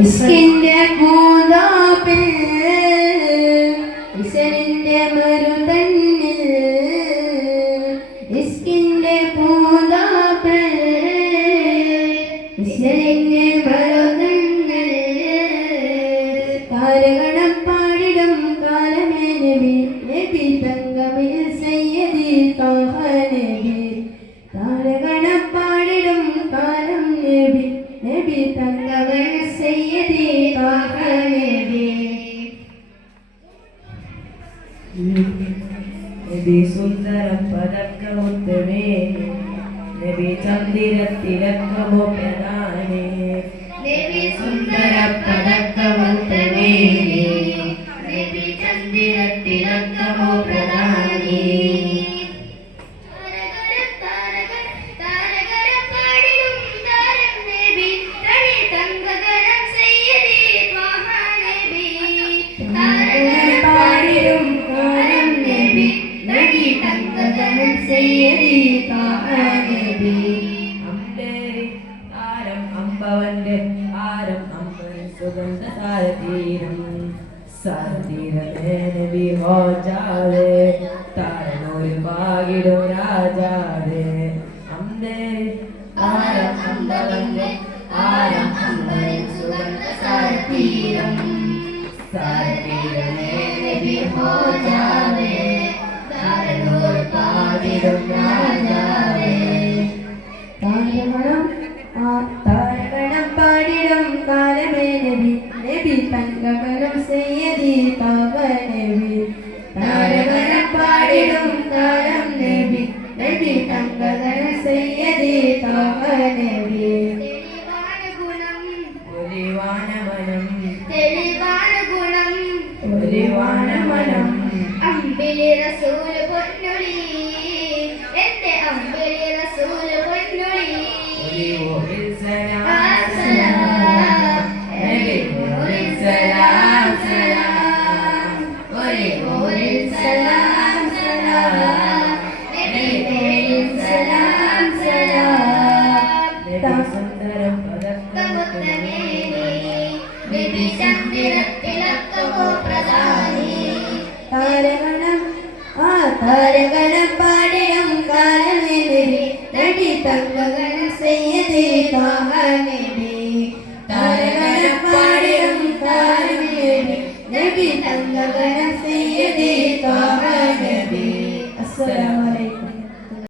ഇസ്കിന്റെ പൂതാപ്പിൽ ഇസനിന്റെ മരുതന്നിൽ ഇസ്കിന്റെ പൂതാപ്പിൽ ഇസനിന്റെ മരുതന്നിൽ താരകണം പാടിടും കാലമേ നബി നബി തങ്കമിൽ സയ്യദി ത്വാഹ നബി താരകണം പാടിടും കാലം നബി നബി തങ്കമിൽ സയ്യദി ത്വാഹ നബി നബി സുന്ദരം പതക്കമുത്തമേ നബി ചന്ദിരത്തിലക്കമോ പ്രധാനേ നബി സുന്ദര പതക്കമുത്തമേ നബി ചന്ദിരത്തിലക്കമോ പ്രധാനേ സയ്യദി ത്വാഹ നബി അമ്പേരി ആരം അമ്പവന്റെ ആരം അമ്പൻ സുഗന്ധ സാരതീരം സാരതീരമേ നബി ഹോജാവേ താരനൂരിൽ പാകിടും രാജാവേ അമ്പേരി ആരം അമ്പവന്റെ ആരം അമ്പൻ സുഗന്ധ സാരതീരം സാരതീരമേ നബി ഹോജാവേ താരനൂരിൽ പാകിടും രാജാവേ താരകണം പാടിടും കാലമേ നബി നബി തങ്കമനം സയ്യദി ത്വാഹ നബി താരകണം പാടിടും കാലം നബി നബി തങ്കമനം സയ്യദി ത്വാഹ നബി ഒലിവാന മനം തെളിവാന ഗുണം ഒലിവാന മനം അമ്പിളി റസൂൽ പൊന്നൊളി എന്റെ അമ്പിളി റസൂൽ പൊന്നൊളി ഒലിവോരിൽ സലാം സലാം ഒലിവോരിൽ സലാം സലാം ഒലിവോരിൽ സലാം സലാം ഒലിവോരിൽ സലാം സലാം നബി സുന്ദരം പദക്കമുത്തമേ നബി ചന്ദിരത്തിലക്കമോ പ്രധാനേ താരകണം പാടിടും കാലമേ നബി നബി തങ്കമനം സയ്യദി ത്വാഹ നബി